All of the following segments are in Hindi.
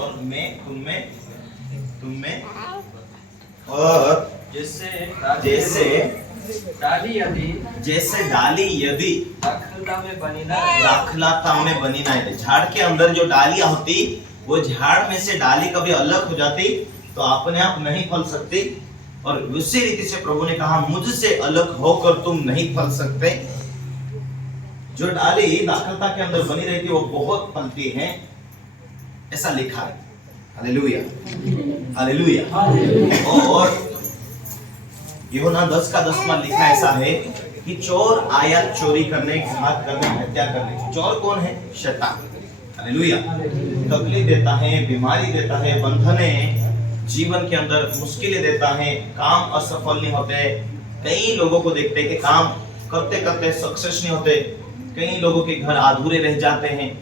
और मैं तुम में और जैसे डाली यदि दाखलता में बनी ना है। झाड़ के अंदर जो डालियां होती, वो झाड़ में से डाली कभी अलग हो जाती तो अपने आप नहीं फल सकती। और उसी रीति से प्रभु ने कहा मुझसे अलग होकर तुम नहीं फल सकते। जो डाली दाखलता के अंदर बनी रहती वो बहुत फलती है, ऐसा लिखा है। Hallelujah, hallelujah. और यूहन्ना 10:10 लिखा ऐसा है कि चोर आया चोरी करने, घात करने, हत्या करने। चोर कौन है? शैतान। हालेलुया। तकलीफ देता है, बीमारी देता है, बंधने, जीवन के अंदर मुश्किलें देता है, काम असफल नहीं होते। कई लोगों को देखते हैं कि काम करते करते सक्सेस नहीं होते, कई लोगों के घर अधूरे रह जाते हैं,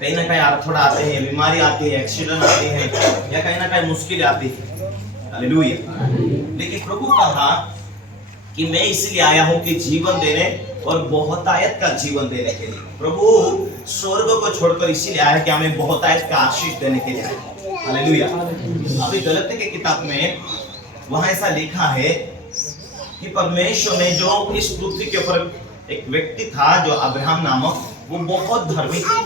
कहीं ना कहीं अड़थड़ा आते हैं, बीमारी आती है, एक्सीडेंट आते हैं, या कहीं ना कहीं मुश्किल आती है। हालेलुया। लेकिन प्रभु कहा कि मैं इसलिए आया हूं कि जीवन देने और बहुतायत का जीवन देने के लिए। प्रभु स्वर्ग को छोड़कर इसीलिए आया कि हमें बहुतायत का आशीष देने के लिए आया। हालेलुया। अभी गलती की किताब में वहां ऐसा लिखा है कि परमेश्वर ने जो इस पृथ्वी के ऊपर एक व्यक्ति था जो अब्राहम नामक, वो बहुत धर्मी था।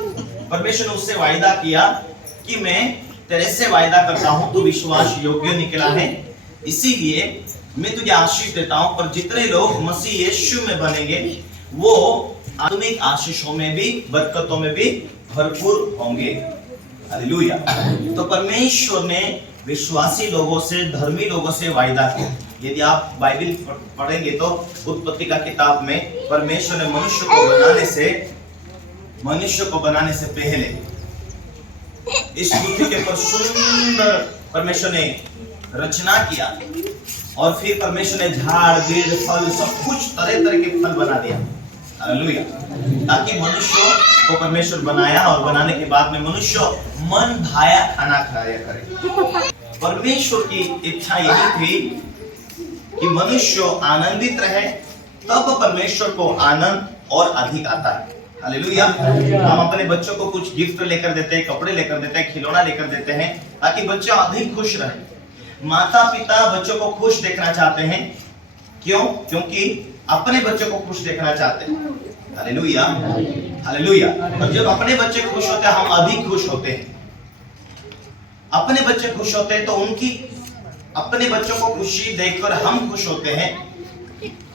परमेश्वर ने उससे वायदा किया कि मैं तेरे से वायदा करता हूं, तू विश्वास योग्य निकला है, इसीलिए मैं तुझे आशीष देता हूं। पर जितने लोग मसीह यीशु में बनेंगे वो आत्मिक आशीषों में भी, बरकतों में भी भरपूर होंगे। हालेलुया। तो परमेश्वर ने विश्वासी लोगों से, धर्मी लोगों से वायदा किया। यदि आप बाइबल पढ़ेंगे तो उत्पत्ति का किताब में परमेश्वर ने मनुष्य को बनाने से पहले इस पृथ्वी के ऊपर सुंदर परमेश्वर ने रचना किया, और फिर परमेश्वर ने झाड़, पेड़, फल, सब कुछ तरह तरह के फल बना दिया। हालेलुया। ताकि मनुष्य को परमेश्वर बनाया, और बनाने के बाद में मनुष्य मन भाया खाना खाया करे। परमेश्वर की इच्छा यही थी कि मनुष्य आनंदित रहे, तब परमेश्वर को आनंद और अधिक आता है। हालेलुया। हम अपने बच्चों को कुछ गिफ्ट लेकर देते हैं, कपड़े लेकर देते हैं, खिलौना लेकर देते हैं, ताकि बच्चा अधिक खुश रहे। माता पिता बच्चों को खुश देखना चाहते हैं। क्यों? क्योंकि अपने बच्चों को खुश देखना चाहते हैं। Hallelujah, hallelujah. और जब अपने बच्चे खुश होते हैं, हम अधिक खुश होते हैं। अपने बच्चे खुश होते हैं तो अपने बच्चों को खुशी देखकर हम खुश होते हैं,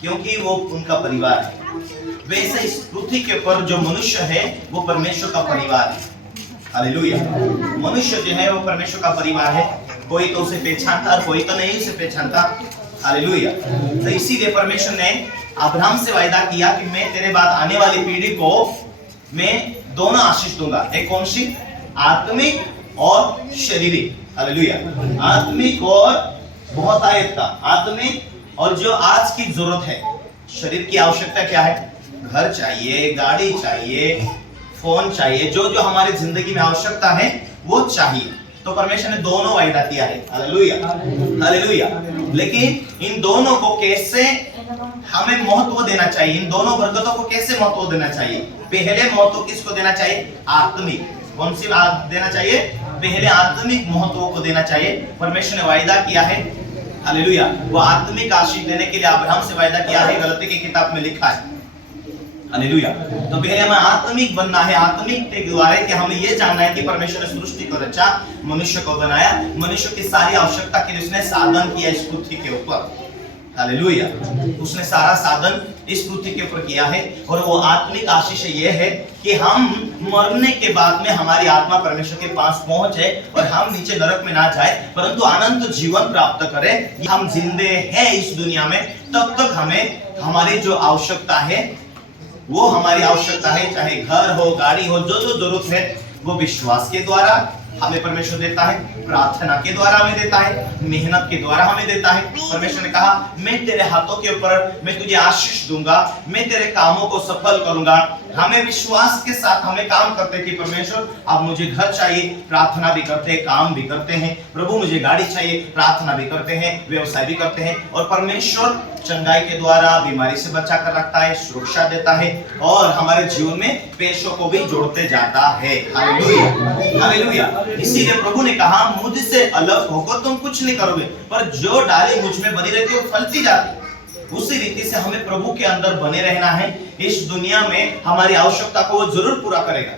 क्योंकि वो उनका परिवार है। वैसे इस पृथ्वी के ऊपर जो मनुष्य है वो परमेश्वर का परिवार है। हालेलुया। मनुष्य जो है वो परमेश्वर का परिवार है। कोई तो उसे पहचानता और कोई तो नहीं उसे पहचानता। हालेलुया। तो इसीलिए परमेश्वर ने अब्राहम से वायदा किया कि मैं तेरे बाद आने वाली पीढ़ी को मैं दोनों आशीष दूंगा। एक कौन सी? आत्मिक और शारीरिक। हालेलुया। आत्मिक और बहुतायत का। आत्मिक और जो आज की जरूरत है, शरीर की आवश्यकता क्या है? घर चाहिए, गाड़ी चाहिए, फोन चाहिए, जो जो हमारी जिंदगी में आवश्यकता है वो चाहिए। तो परमेश्वर ने दोनों वायदा किया है। Hallelujah, hallelujah. लेकिन इन दोनों को कैसे हमें महत्व देना चाहिए, इन दोनों बरकतों को कैसे महत्व देना चाहिए? पहले महत्व किसको देना चाहिए? आत्मिक। कौन सी बात देना चाहिए? पहले आत्मिक महत्व को देना चाहिए। परमेश्वर ने वायदा किया है, हालेलुया, वो आत्मिक आशीष देने के लिए अब्राहम से वायदा किया है। गलती की किताब में लिखा है। हालेलुया। तो पहले हमें आत्मिक बनना है। आत्मिक के द्वारा कि हमें ये जानना है कि परमेश्वर ने सृष्टि को रचा, मनुष्य को बनाया, मनुष्य की सारी आवश्यकता के लिए उसने साधन किया इस पृथ्वी के ऊपर। हालेलुया। उसने सारा साधन इस पृथ्वी के ऊपर किया है। और वो आत्मिक आशीष ये है कि हम मरने के बाद में हमारी आत्मा परमेश्वर के पास पहुंचे और हम नीचे नरक में ना जाए, परंतु अनंत जीवन प्राप्त करें। हम जिंदे हैं इस दुनिया में, तब तक हमें हमारी जो आवश्यकता है वो हमारी आवश्यकता है, चाहे घर हो, गाड़ी हो, जो जो जरूरत है वो विश्वास के द्वारा हमें परमेश्वर देता है, प्रार्थना के द्वारा हमें देता है, मेहनत के द्वारा हमें देता है। परमेश्वर ने कहा मैं तेरे हाथों के ऊपर मैं तुझे आशीष दूंगा, मैं तेरे कामों को सफल करूंगा, हमें विश्वास के साथ हमें काम करते कि परमेश्वर अब मुझे घर चाहिए, प्रार्थना भी करते हैं, काम भी करते हैं। प्रभु मुझे गाड़ी चाहिए, प्रार्थना भी करते हैं, व्यवसाय भी करते हैं। और परमेश्वर चंगाई के द्वारा बीमारी से बचा कर रखता है, सुरक्षा देता है और हमारे जीवन में पेशों को भी जोड़ते जाता है। Hallelujah, hallelujah. इसीलिए प्रभु ने कहा मुझसे अलग होकर तुम कुछ नहीं करोगे, पर जो डाली मुझ में बनी रहती है वो फलती जाती है। उसी रीति से हमें प्रभु के अंदर बने रहना है। इस दुनिया में हमारी आवश्यकता को वो जरूर पूरा करेगा।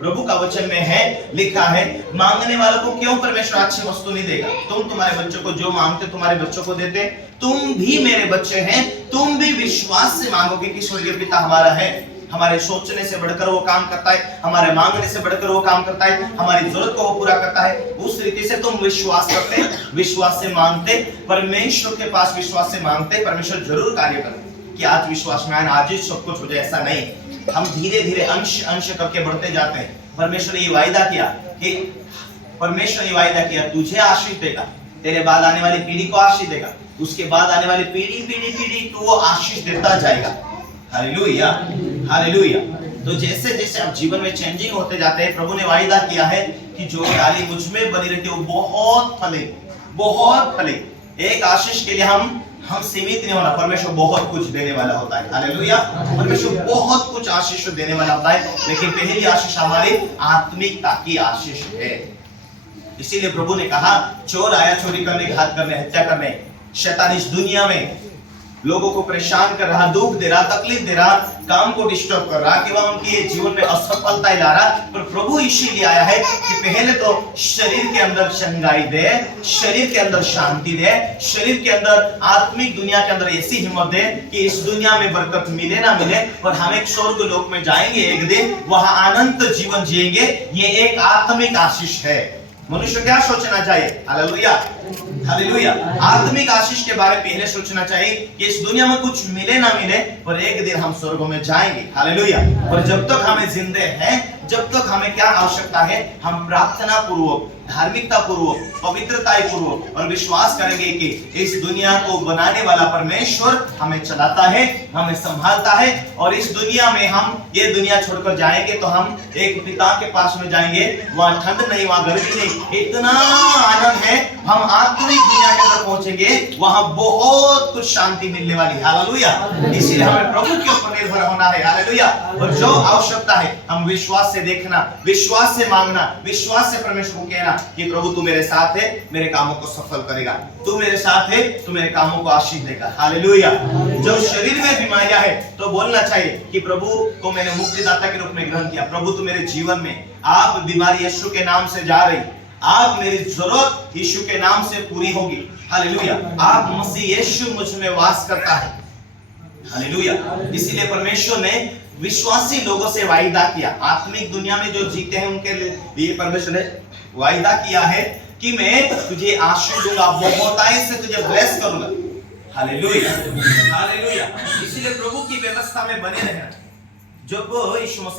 प्रभु का वचन में है, लिखा है, मांगने वालों को क्यों परमेश्वर अच्छी वस्तु नहीं देगा। तुम तुम्हारे बच्चों को जो मांगते तुम्हारे बच्चों को देते। तुम भी मेरे बच्चे हैं, तुम भी विश्वास से मांगोगे कि स्वर्गीय पिता हमारा है। हमारे सोचने से बढ़कर वो काम करता है, हमारे मांगने से बढ़कर वो काम करता है, हमारी जरूरत को वो पूरा करता है। उस रीति से तुम विश्वास करते, विश्वास से मांगते, परमेश्वर के पास विश्वास से मांगते, परमेश्वर जरूर कार्य करे। कि आज विश्वास में आए, आज ही सब कुछ हो जाए, ऐसा नहीं। हम धीरे धीरे अंश अंश करके बढ़ते जाते हैं। परमेश्वर ने ये वायदा किया कि तुझे आशीष देगा, तेरे बाद आने वाली पीढ़ी को आशीष देगा, उसके बाद आने वाली पीढ़ी तो वो आशीष देता जाएगा। Hallelujah, hallelujah. तो जैसे जैसे आप जीवन में चेंजिंग होते जाते हैं, प्रभु ने वायदा किया है कि जो डाली मुझ में बनी रहती है वो बहुत फले, बहुत फले। एक आशीष के लिए हम सीमित नहीं होना। परमेश्वर बहुत कुछ देने वाला होता है। हालेलुया। परमेश्वर बहुत कुछ आशीष देने वाला होता है, लेकिन पहली आशीष हमारी आत्मिकता की आशीष है। इसीलिए प्रभु ने कहा, चोर आया चोरी करने, घात करने, हत्या करने। शैतान इस दुनिया में लोगों को परेशान कर रहा, दुख दे रहा, तकलीफ दे रहा, काम को डिस्टर्ब कर रहा, कि वह उनके जीवन में असफलता ला रहा। पर प्रभु इसीलिए आया है कि पहले तो शरीर के अंदर चंगाई दे, शरीर के अंदर शांति दे, शरीर के अंदर आत्मिक दुनिया के अंदर ऐसी हिम्मत दे कि इस दुनिया में बरकत मिले ना मिले, पर हम एक स्वर्ग लोक में जाएंगे एक दिन, वहां अनंत जीवन जिएंगे। ये एक आत्मिक आशीष है। मनुष्य क्या सोचना चाहिए? Hallelujah, hallelujah. आत्मिक आशीष के बारे में पहले सोचना चाहिए कि इस दुनिया में कुछ मिले ना मिले, पर एक दिन हम स्वर्ग में जाएंगे। हालेलुया। पर जब तक हमें जिंदे हैं, जब तक हमें क्या आवश्यकता है, हम प्रार्थना पूर्वक, धार्मिकता पूर्वक, पवित्रता पूर्वक और विश्वास करेंगे कि इस दुनिया को बनाने वाला परमेश्वर हमें चलाता है, हमें संभालता है। और इस दुनिया में हम ये दुनिया छोड़कर जाएंगे तो हम एक पिता के पास में जाएंगे, वहां ठंड नहीं, वहां गर्मी नहीं, इतना आनंद है। हम आत्मिक दुनिया के अंदर पहुंचेंगे, वहां बहुत कुछ शांति मिलने वाली। हालेलुया। इसीलिए हमें प्रभु के ऊपर निर्भर होना है। हालेलुया। और जो आवश्यकता है हम विश्वास से देखना, विश्वास से मांगना, विश्वास से परमेश्वर को कहना कि प्रभु तू मेरे साथ है, मेरे कामों को सफल करेगा, तू मेरे साथ है, तू मेरे कामों को आशीष देगा। हालेलुया। जब शरीर में बीमारियां है तो बोलना चाहिए कि प्रभु को मैंने मुक्तिदाता के रूप में ग्रहण किया। प्रभु तू मेरे जीवन में, आप बीमारी यीशु के नाम से जा रही, आप मेरी जरूरत यीशु के नाम से पूरी होगी। हालेलुया। आप मसीह यीशु मुझ में वास करता है। हालेलुया। इसीलिए परमेश्वर ने विश्वासी लोगों से वायदा किया, आत्मिक दुनिया में जो जीते हैं उनके लिए परमेश्वर ने वायदा किया है कि मैं तुझे आशीष दूंगा, बहुतायत से तुझे ब्लेस करूंगा। Hallelujah, hallelujah. इसीलिए प्रभु की व्यवस्था में बने रहना। जब यीशु मसीह